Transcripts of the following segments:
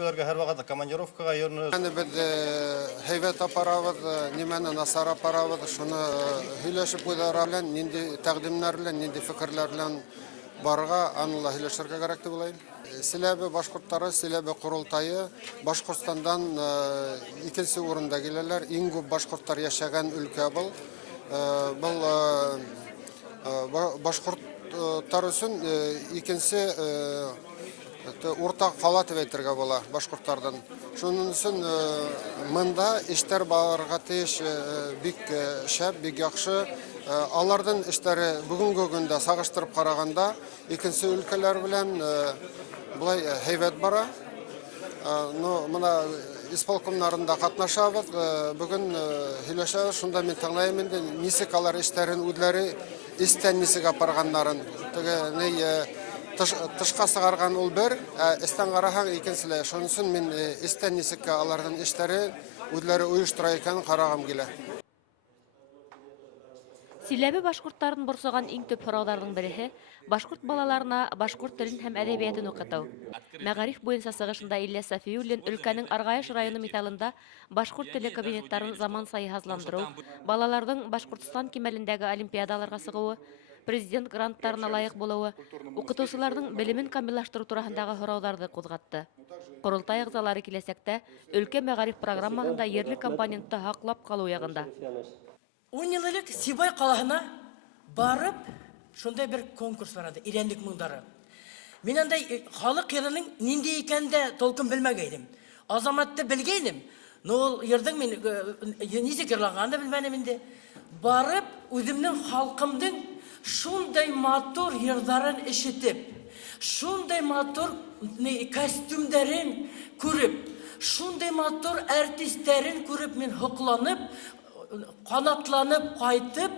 өлкөлөргө һәр вакытта командировкага йөрнүбүз. Yani biz heyvet aparabız, nimeni nasar aparabız, şunu hüleşip uydarlar bilen, nindi takdimler bilen, nindi fikirler bilen barga anıla hüleşirge gerekti bulayım. Silebi Başkurtları, Silebi Kurultayı, Başkurtstan'dan ikinci uğrunda gelirler. İngu Başkurtlar yaşayan ülke bu. Bu Başkurtlar için ikinci ortak kalat vetirge bola Başkurtlardan. Şunun için mında işler bağırga teş big şep, big yakşı. Alardan işleri bugünkü günde sağıştırıp karaganda ikinci ülkeler bilen bulay heyvet bara. Mına isполкомнарында катнашабыз. Бүгін һөйләшәбез. Шунда мен тыңлайм инде нисек алар эшләрен үзләре истән нисек апарганнарын. Теге тышка сыгарган ул бер, истән караһаң икенчеләр. Шуның өчен мен истән нисек алардан эшләре үзләре оештыра икәнен карагам килә. Силәбе башкортларын борсыган иң төп һорауларның береһе башкорт балаларына башкорт телен һәм әдәбиятын укыту. Мәгариф буенча сыгышында Илья Сафиуллин өлкәнең Аргаяш районы металлында башкорт теле кабинетларын заман сай һазландыру, балаларның Башкортстан кимәлендәге олимпиадаларга сыгуы, президент гранттарына лайык булуы, укытучыларның белемен камиллаштыру турасындагы һорауларны кузгатты. Курултай әгъзалары киләсәктә өлкә мәгариф программаһында ерле компонентты һаклап калу ягында. 10 ел элек Сибай калаһына барып, шундай бер конкурс барады, ирәндек муңдары. Мен андай халык йырының нинди икәнде толкын белмәгәйдем. Азаматты белгәйдем. Но ул йырдың мен ничек йырлаганды белмәдем инде. Барып, үземнең халкымның шундай матур йырдарын ишетеп, шундай матур костюмдарын күреп, шундай матур артистларын күреп мен хокланып, канатланып, кайтып,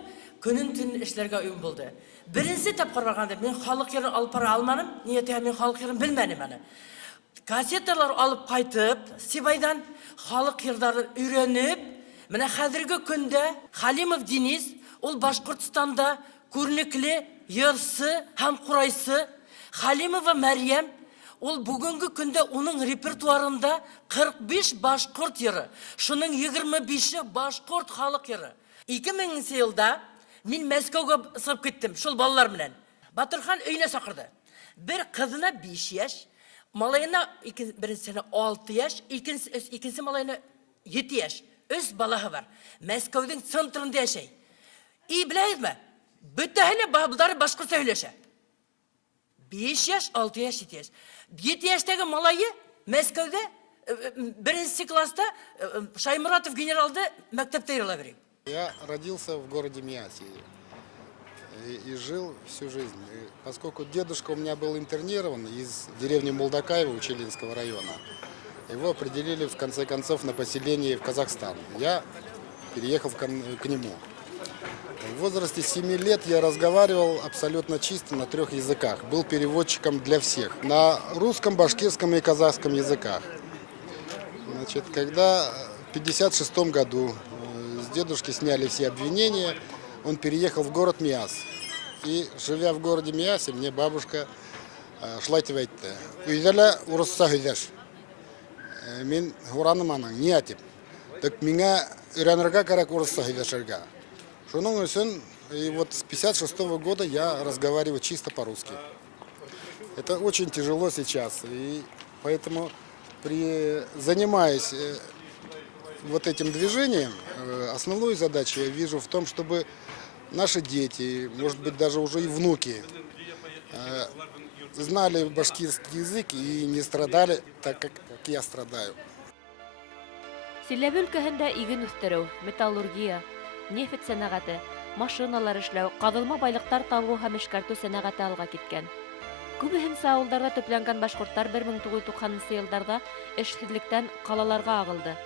күнен төн эшләргә уен булды. Беренче тапкыр барганда мен халык йырын алып бара алмадым. Ниятә мен халык йырын белмәдем аны. Кассеталар алып кайтып, Сибайдан халык йырдарын өйрәнеп, менә хәзерге көндә Халимов Денис, ул Башкортстанда күрнекле йырсы һәм курайсы. Халимова Мәрьям, ул бүгенге көндә уның репертуарында 45 башкорт йыры, шуның 25-е башкорт халык йыры. 2000 елда мин Мәскәүгә сыгып киттем, шул балалар белән. Батырхан өйнә сакырды. Бер кызына 5 яшь, малайына беренчесенә 6 яшь, икенчесе малайына 7 яшь. 3 балаһы бар. Мәскәүнең центрында яшәй. И беләсезме? Бөтәһе булары башкортча сөйләшә. 5 яшь, 6 яшь, 7 яшь. 7 яшьтәге малайы Мәскәүдә беренче класста Шаймуратов генералды мәктәптә йөриләр бирә. Я родился в городе Миасе и жил всю жизнь. И поскольку дедушка у меня был интернирован из деревни Молдакаева Учелинского района, его определили в конце концов на поселение в Казахстан. Я переехал к нему. В возрасте 7 лет я разговаривал абсолютно чисто на 3 языках. Был переводчиком для всех. На русском, башкирском и казахском языках. Значит, когда в 1956 году с дедушки сняли все обвинения, он переехал в город Миас. И живя в городе Миасе, мне бабушка шлайтып айтты. Үйдәлә урысса һөйләш. Мин хураным аның, не атып. Так миңа өйрәнергә кирәк урысса һөйләшергә. Шуның өчен, и вот с 1956 года я разговариваю чисто по-русски. Это очень тяжело сейчас, и поэтому, занимаясь вот этим движением, основную задачу я вижу в том, чтобы наши дети, может быть, даже уже и внуки, знали башкирский язык и не страдали так, как я страдаю. Силәбе өлкәһендә иген үстерү, металлургия, нефть сәнәгате, машиналар эшләү, казылма байлыктар табу һәм эшкәртү сәнәгате алга киткән. Күбеһенчә авылларда төпләнгән башкортлар 1990 елларда эшсезлектән калаларга агылды.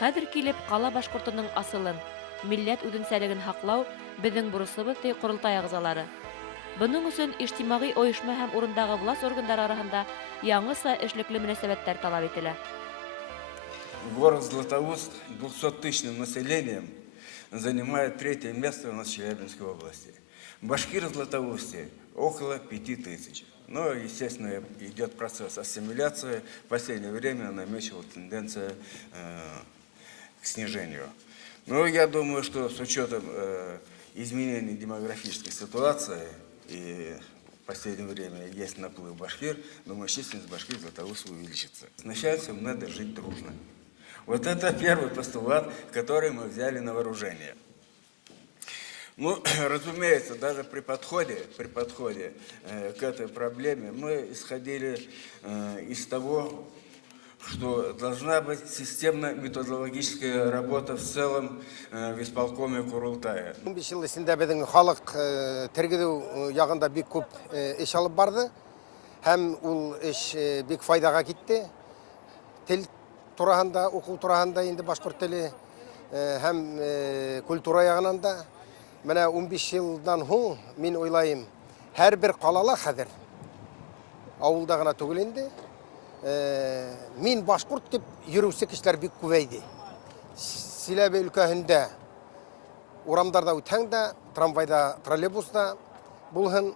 Хәзер килеп кала башкортының асылын, милләт үзенчәлеген һаклау безнең бурысыбыз ди Курултай әгъзалары. Буның өчен иҗтимагый оешма һәм урындагы власть органнары арасында яңгыса эшлекле мөнәсәбәтләр таләп ителә. Город Златоуст 200-тысячным населением занимает 3-е место у нас в Челябинской области. Башкир в Златоусте около 5000. Но, естественно, идет процесс ассимиляции. В последнее время намечилась тенденция к снижению. Но я думаю, что с учетом изменений демографической ситуации и в последнее время есть наплыв башкир, думаю, численность башкир Златоуста увеличится. Сначала всем надо жить дружно. Вот это первый постулат, который мы взяли на вооружение. Ну, разумеется, даже при подходе к этой проблеме мы исходили из того, что должна быть системно-методологическая работа в целом в исполкоме Курултая. 15 жыл ішінде біздің халық тергеу яғында бек көп іш алып барды. Һәм ул іш бек файдаға кетті. Тіл турағында, оқу турағында енді башқұрт тілі һәм культура яғынан да. Менә 15 жылдан соң мен ойлайым, һәрбір қалала хәзер ауылда ғана түгел енді мен башқұрт деп йөрүсе кешеләр бик күбәйде. Силәбе өлкәһендә урамдарда үтәңдә, трамвайда, троллейбуста булһын,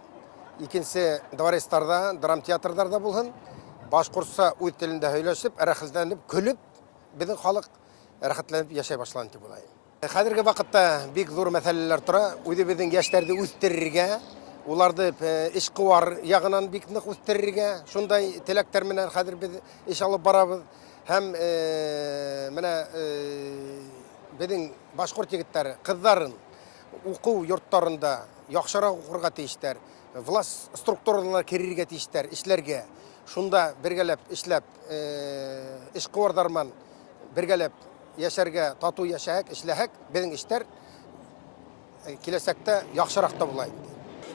икенче дворецларда, драмтеатрдарда булһын, башқұртса үз телендә һөйләшеп, рәхәтләнеп, көлеп, безнең халык рәхәтләнеп яшәй башлаган дип уйлыйм. Хәзерге вакытта бик зур мәсьәләләр тора, үзебезнең яшьләрне үстерергә, уларды эш куар ягынан бик нык үстерергә, шундай теләктәр менән хәзер без эш алып барабыз. Һәм менә безнең башкорт егетләре кызларын уку йортларында яхшырак укырга тиештәр, власть структураларына кирергә тиештәр, эшләргә. Шунда бергәләп эшләп, эш куардарман бергәләп яшәргә, тату яшәһәк, эшләһәк, безнең эшләр киләсәктә яхшырак та була.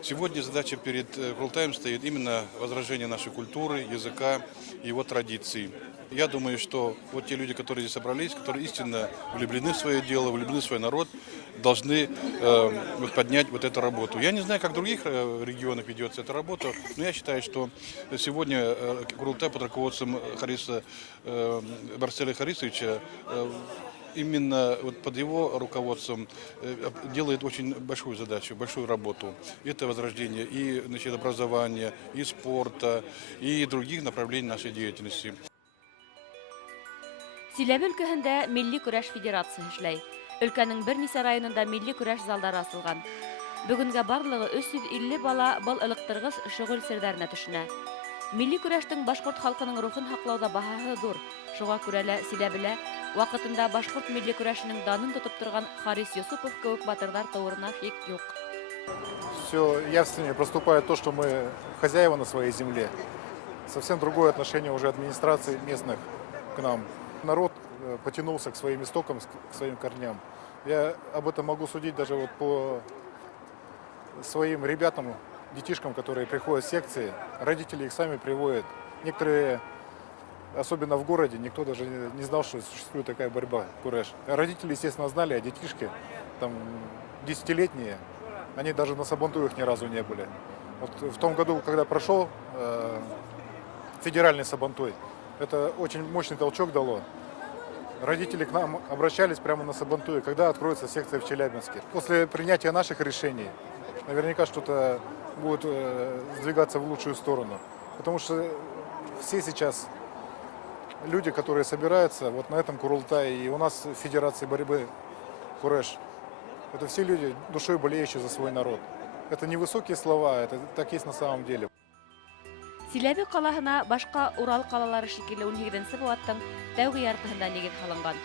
Сегодня задача перед Курултаем стоит именно возрождение нашей культуры, языка, его традиций. Я думаю, что вот те люди, которые здесь собрались, которые истинно влюблены в свое дело, влюблены в свой народ, должны поднять вот эту работу. Я не знаю, как в других регионах ведется эта работа, но я считаю, что сегодня Курултай под руководством Хариса Барселя Харисовича именно вот под его руководством делает очень большую задачу, большую работу. Это возрождение и образования, и спорта, и других направлений нашей деятельности. Силәбе өлкәһендә Милли көрәш федерациясе эшләй. Өлкәнең бернисә районында милли көрәш залдары асылган. Бүгенгә барлыгы 350 бала был ылыктыргыс шөгыль сердәренә төшенә. Милли көрәштең башкорт халкының рухын һаклауда баһасы зур. Шуңа күрә лә Силәбелә вакытында башкорт милли көрәшенең данын тотып торган Харис Юсупов кебек батырлар товарына фик юк. Все явственнее проступает то, что мы хозяева на своей земле. Совсем другое отношение уже администрации местных к нам. Народ потянулся к своим истокам, к своим корням. Я об этом могу судить даже вот по своим ребятам, детишкам, которые приходят в секции. Родители их сами приводят. Некоторые, особенно в городе, никто даже не знал, что существует такая борьба, куреш. Родители, естественно, знали, а детишки, там, 10-летние, они даже на сабантуях ни разу не были. Вот в том году, когда прошел федеральный сабантуй, это очень мощный толчок дало. Родители к нам обращались прямо на сабантуе, когда откроется секция в Челябинске. После принятия наших решений наверняка что-то будет сдвигаться в лучшую сторону. Потому что все сейчас люди, которые собираются вот на этом Курултае, и у нас в Федерации борьбы Куреш, это все люди, душой болеющие за свой народ. Это не высокие слова, это так есть на самом деле. Силәбе калаһына башка Урал калалары шикелле 18нче буаттың тәүге яртыһында нигез салынган.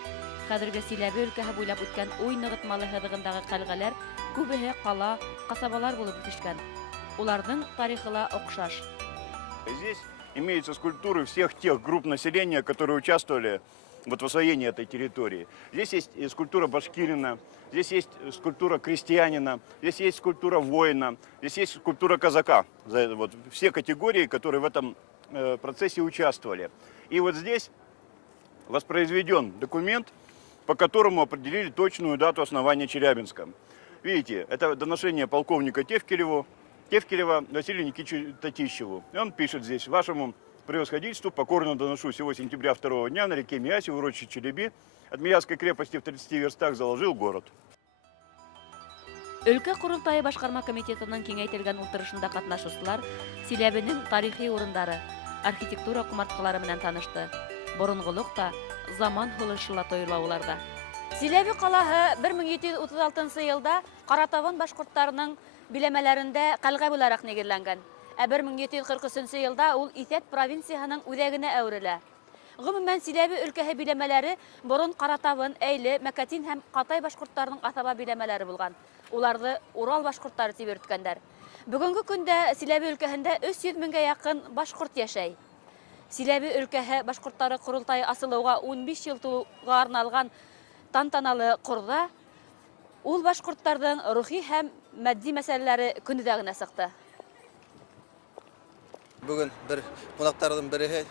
Хәзерге Силәбе өлкәһе буйлап үткән уй ныгытмалы һыдыгындагы калгалар күбеһе кала, касабалар булып үтешкән. Уларның тарихы ла охшаш. Здесь имеются скульптуры всех тех групп населения, которые участвовали в освоении этой территории. Здесь есть скульптура башкирина, здесь есть скульптура крестьянина, здесь есть скульптура воина, здесь есть скульптура казака. Вот, все категории, которые в этом процессе участвовали. И вот здесь воспроизведен документ, по которому определили точную дату основания Челябинска. Видите, это доношение полковника Тевкелева Василию Никитичу Татищеву. И он пишет здесь: вашему превосходительству покорно доношу сего сентября 2 дня на реке Миасе в урочище Челеби от Миасской крепости в 30 верстах заложил город. Өлкә Курултайы башкарма комитетының киңәйтелгән утырышында катнашучылар Силәбенең тарихи урындары, архитектура кумарткалары менән танышты. Борынгылык та, заман хулышыла тойлауларда. Силәбе калаһы 1736 елда Каратаван башкортларының биләмәләрендә калга буларак нигезләнгән. 1743 елда ул Исәт провинциясының үзәгенә әверелә. Гомумән Силәбе өлкәһе биләмәләре борын Каратаван, Әйле, Мәкәтин һәм Катай башкортларының асаба биләмәләре булган. Уларны Урал башкортлары дип йөрткәннәр. Бүгенге көндә Силәбе өлкәһендә 300 меңгә якын башкорт яшәй. Силәбе өлкәһе башкортлары Курултайы асылуга 15 ел тулуга арналган тантаналы корда ул башкортларның рухи һәм матди мәсьәләләре күнегә генә сыкты. Бүгін бір қонақтардың бірі